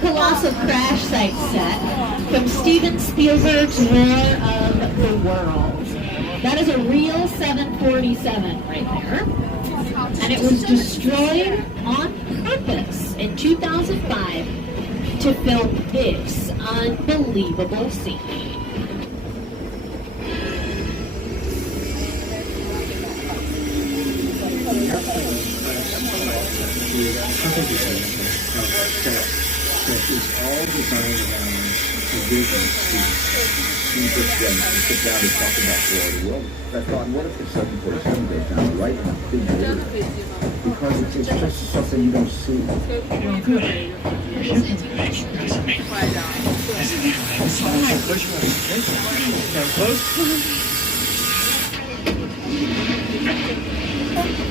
Colossal crash site set from Steven Spielberg's War of the Worlds. That is a real 747 right there. And it was destroyed on purpose in 2005 to film this unbelievable scene. That is all designed around the vision to sit down and talk about War of the World. I thought, what if the 747 goes down right in a big area? Because it's just something you don't see. Well, good. Now, close.